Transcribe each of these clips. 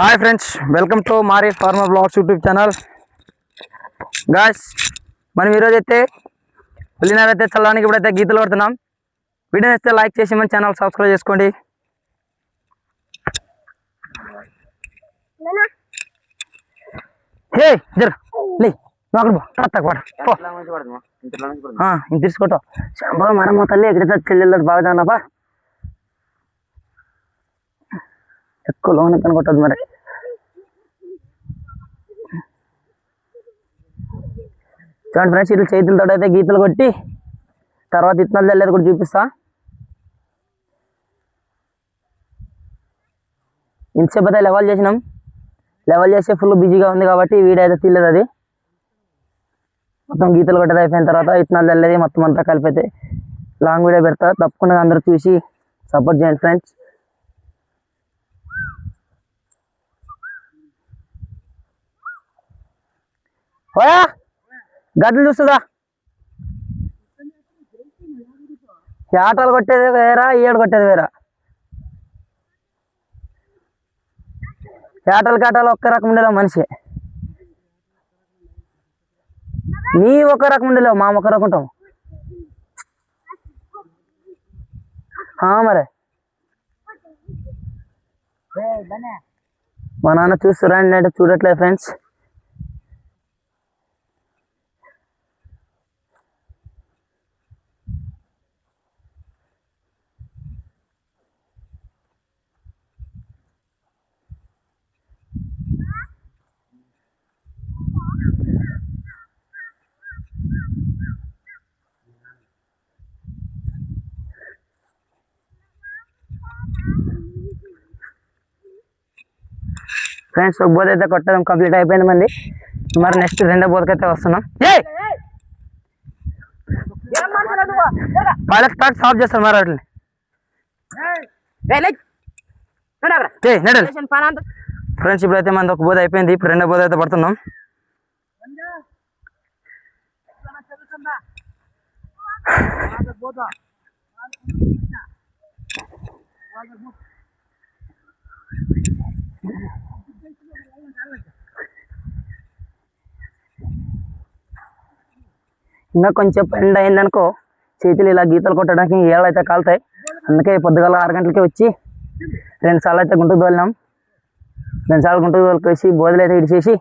Hi friends, welcome to Mari farmer blogs YouTube channel. Guys, మనం ఈరోజు అయితే వెళ్ళినారైతే చల్లడానికి ఇప్పుడైతే గీతలు పడుతున్నాం. వీడియో అయితే లైక్ చేసి మన ఛానల్ సబ్స్క్రైబ్ చేసుకోండి. హే జర్ లే ఇంత తీసుకోటో శంభా మరమ్మ తల్లి ఎక్కడైతే చెల్లెళ్ళదు బాగుదానబ్బా. ఎక్కువ లోన్ కనుకొట్టదు మరి. చూడండి ఫ్రెండ్స్, ఇట్లా చేతులతో అయితే గీతలు కొట్టి తర్వాత ఇత్తనాలు చల్లేది కూడా చూపిస్తా. ఇంతసేపు అయితే లెవెల్ చేసినాం. లెవెల్ చేస్తే ఫుల్ బిజీగా ఉంది కాబట్టి వీడియో అయితే తీయలేదు. అది మొత్తం గీతలు కొట్టేది అయిపోయిన తర్వాత ఇత్తనాలు చల్లేది మొత్తం అంతా కలిపైతే లాంగ్ వీడియో పెడతా. తప్పకుండా అందరూ చూసి సపోర్ట్ చేయండి ఫ్రెండ్స్. ఓయా గడ్డలు చూస్తుందా? ఆటలు కొట్టేది వేరా, ఏడు కొట్టేది వేరా. కేటలు ఒక్క రకం ఉండేలేవు మనిషి. నీ ఒక రకం ఉండలేవు, మా ఒక రకం ఉంటాం మరి. మా నాన్న చూస్తురండి అంటే చూడట్లేదు ఫ్రెండ్స్. ఫ్రెండ్స్, ఒక బోధ అయితే కొట్టడం కంప్లీట్ అయిపోయింది మంది. మరి నెక్స్ట్ రెండో బోధకైతే వస్తున్నాం. పైలట్ స్టార్ట్ సాఫ్ చేస్తారు మరి వాటిని. ఫ్రెండ్స్, ఇప్పుడైతే మనది ఒక బోధ అయిపోయింది. ఇప్పుడు రెండో బోధ అయితే పడుతున్నాం. ఇంకా కొంచెం ఎండ అయిందనుకో చేతులు ఇలా గీతలు కొట్టడానికి ఏళ్ళు అయితే కాలుతాయి. అందుకే పొద్దుగాల 6 గంటలకి వచ్చి 2 సార్లు అయితే గుంటకు తోలినాం. 2 సార్లు గుంటకు తోలుకొచ్చి బోధలు అయితే ఇడిచేసి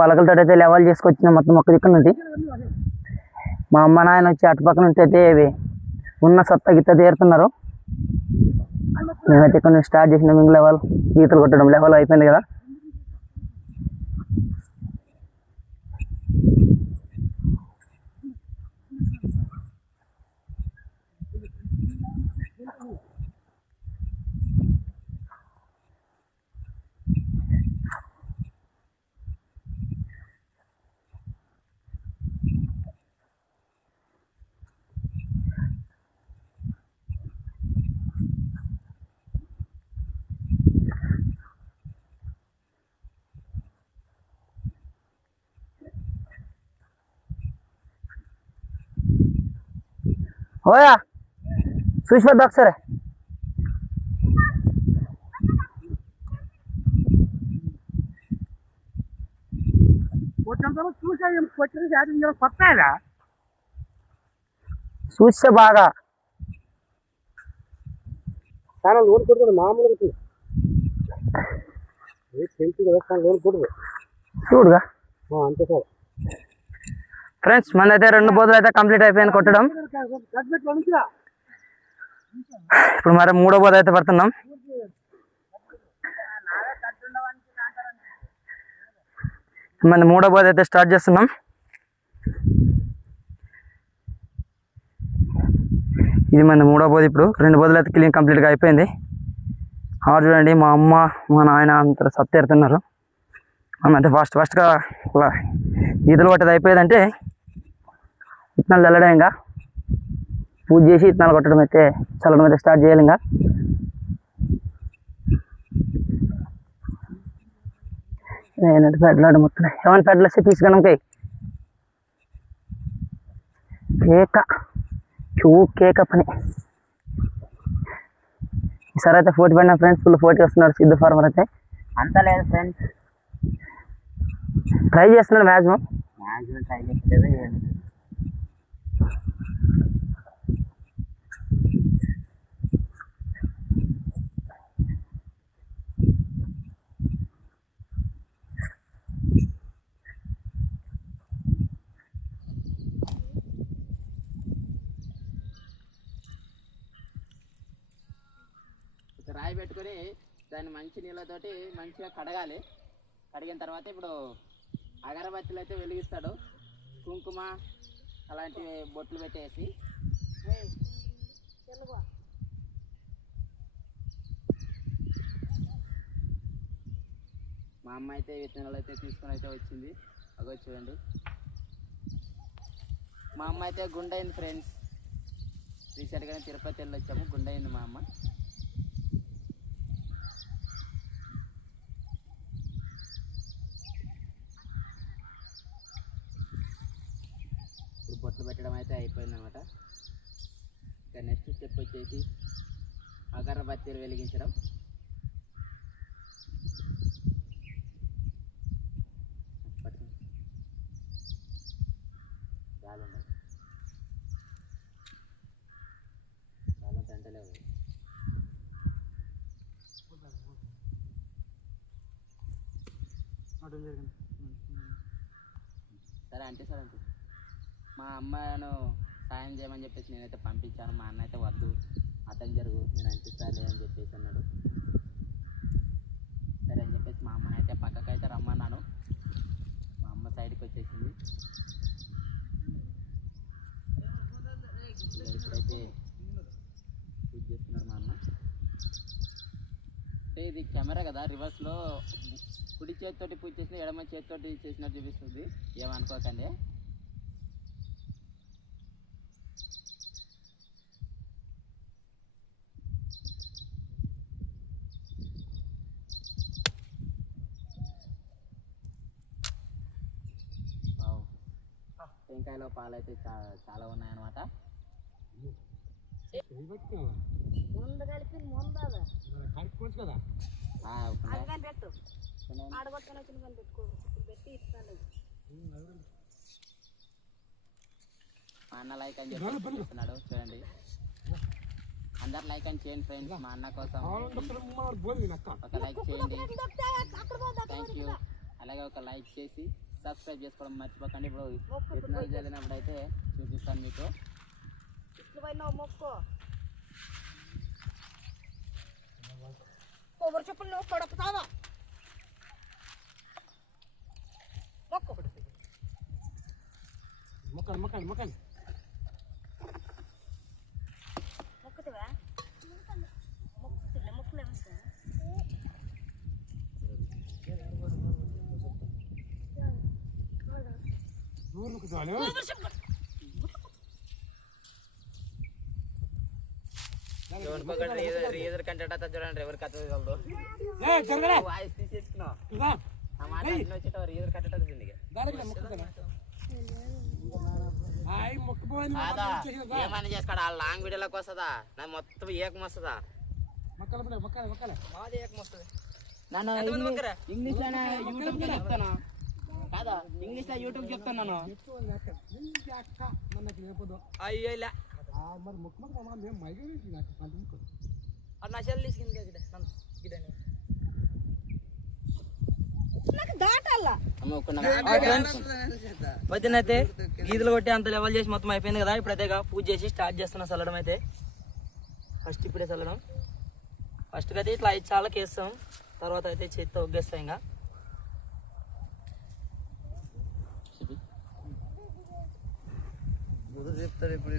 పలకలతో అయితే లెవెల్ చేసుకొచ్చినాం మొత్తం ఒక్క దిక్కు నుండి. మా అమ్మ నాయన వచ్చి అటుపక్క నుంచి అయితే ఉన్న సత్తా గిత్త తీరుతున్నారు. మేమైతే కొన్ని స్టార్ట్ చేసినాం. ఇంక లెవెల్ గీతలు కొట్టడం లెవెల్ అయిపోయింది కదా. ఓయా చూసి వద్దా ఒకసారి. చూస్తే బాగా చాలా లోన్ కొడుతుంది మామూలుగా చూడుగా అంతే సార్. ఫ్రెండ్స్, మనదైతే 2 బోధలు అయితే కంప్లీట్ అయిపోయింది కొట్టడం. ఇప్పుడు మరి 3వ బోధ అయితే పడుతున్నాం. మన 3వ బోధ అయితే స్టార్ట్ చేస్తున్నాం. ఇది మన 3వ బోధ. ఇప్పుడు 2 బోధలు అయితే క్లీన్ కంప్లీట్గా అయిపోయింది. చూడండి, మా అమ్మ మా నాయన అంతా సత్తేరుతున్నారు. అయితే ఫాస్ట్గా గీతలు కొట్టేది అయిపోయేదంటే ఇత్తనాలు చల్లడం, ఇంకా పూజ చేసి ఇత్తనాలు కొట్టడం అయితే చల్లడం అయితే స్టార్ట్ చేయాలి. ఇంకా ఏంటంటే పెద్దలాడు మొత్తం ఏమైనా పెద్దలు వస్తే తీసుకున్నాక కేక పని ఈసారి అయితే పోటీ పడిన ఫ్రెండ్స్, ఫుల్ పోటీ వస్తున్నాడు సిద్ధు ఫార్మర్ అయితే. అంత లేదు ఫ్రెండ్స్, ట్రై చేస్తున్నాడు మ్యాక్సిమం. ట్రై చేయలేదు ఏం లేదు. రాయి పెట్టుకొని దాన్ని మంచి నీళ్ళతోటి మంచిగా కడగాలి. కడిగిన తర్వాత ఇప్పుడు అగరబత్తులు అయితే వెలిగిస్తాడు. కుంకుమ అలాంటి బొట్లు పెట్టేసి మా అమ్మ అయితే విత్తనాలు అయితే తీసుకొని అయితే వచ్చింది. అగో చూడండి, మా అమ్మ అయితే గుండైంది ఫ్రెండ్స్. రీసెంట్గానే తిరుపతి వెళ్ళి వచ్చాము, గుండైంది మా అమ్మ. ఇప్పుడు బొట్లు పెట్టడం అయితే అయిపోయిందన్నమాట. ఇంకా నెక్స్ట్ స్టెప్ వచ్చేసి అగరబత్తీలు వెలిగించడం. చాలా గంటలేవు. సరే అంటే సార్ అంటే మా అమ్మను సాయం చేయమని చెప్పేసి నేనైతే పంపించాను. మా అన్న అయితే వద్దు, అతను జరుగు, నేను అంటిస్తాలే అని చెప్పేసి అన్నాడు. సరే అని చెప్పేసి మా అమ్మని అయితే పక్కకు అయితే రమ్మన్నాను. మా అమ్మ సైడ్కి వచ్చేసింది. ఇప్పుడైతే పూజ చేస్తున్నాడు మా అమ్మ. అంటే ఇది కెమెరా కదా, రివర్స్లో కుడి చేతితోటి పూజ చేసిన ఎడమ చేతితోటి చేసినట్టు చూపిస్తుంది, ఏమనుకోకండి. టెంకాయలో పాలు అయితే చాలా ఉన్నాయన్నమాట. మా అన్న లైక్ అని చెప్పి చూస్తున్నాడు చూడండి. అందరు లైక్ అని చేయండి ఫ్రెండ్స్, మా అన్న కోసం ఒక లైక్ చేయండి. Thank you. అలాగే ఒక లైక్ చేసి సబ్స్క్రైబ్ చేసుకోవడం మర్చిపోకండి. ఇప్పుడు విత్తనాలు చల్లినప్పుడు అయితే చూపిస్తాను మీకు. చెప్పులు నువ్వు కొడతావా? మొక్కలు మొక్కలు మొక్కలు మొక్కుతావా? మొక్కుతులే మొక్కులే రీజర్ కంటే చూడండి ఎవరికి అతను వాయిస్ తీసేసుకున్నావు. రీజర్ కట్టేట ఏమని చేసుకోడా? లాంగ్ వీడియోలోకి వస్తుందా? నాకు మొత్తం ఏకం వస్తుందా? నన్ను ఇంగ్లీష్ లోనే యూట్యూబ్ చెప్తాను కాదా? ఇంగ్లీష్ లో యూట్యూబ్ చెప్తాను నేను. అయ్యో పొద్దునైతే గీతలు కొట్టి అంత లెవెల్ చేసి మొత్తం అయిపోయింది కదా. ఇప్పుడైతే పూజ చేసి స్టార్ట్ చేస్తున్నా చల్లడం అయితే. ఫస్ట్ ఇప్పుడే చల్లడం. ఫస్ట్కి అయితే ఇట్లా 5 సార్లకి వేస్తాం, తర్వాత అయితే చేతితో ఒగ్గేస్తాం. ఇంకా చెప్తాడు ఇప్పుడు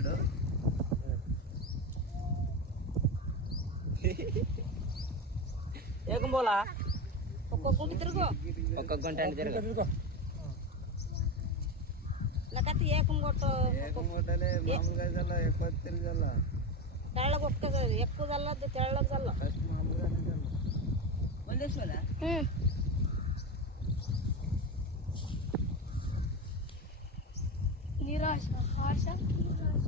ఏకం పోలా ఒక్కొక్క గుంట తిరుగు, ఒక్కొక్క గంట అంటే తిరుగు. లేకపోతే ఏకం కొట్టు. తెల్లగా ఒక్క ఎక్కువ చల్లద్దు, తెల్లగా చల్ల. నిరాశ ఆశ నిరాశ.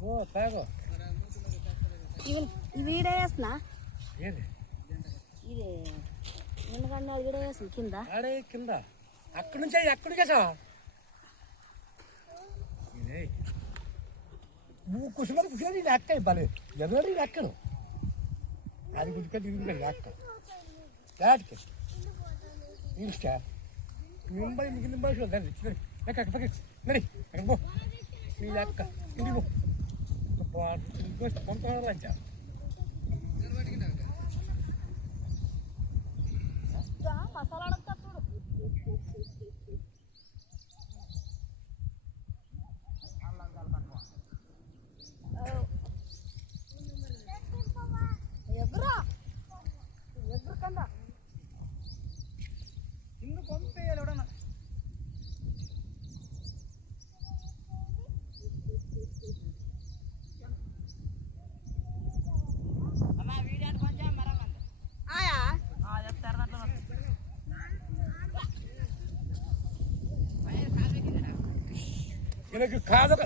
ఈ వీడియో వేస్తున్నా ఇది ఎందుకంటే వీడియో వేస్తుంది కింద ఆడే కింద అక్కడి నుంచి ఎక్కడి చేసావా నువ్వు కుసుమ కుసుమ ఎక్క ఇవ్వాలి జనవరి ఎక్కను అది గుడికి తిరిగి ఎక్క దాటికి ఇష్టా నింబై మీకు నింబై ఎక్క మరి ఎక్కడ పో నీ ఎక్క ఇంటికి పో పంపడం లంచా మసాలా అడగతా చూడు ఎగురా ఎగురు కన్నా ఇల్లు పంపేయాలి ఎవడన్నా ఆయా చెప్తారు దాంట్లో எனக்கு காதல்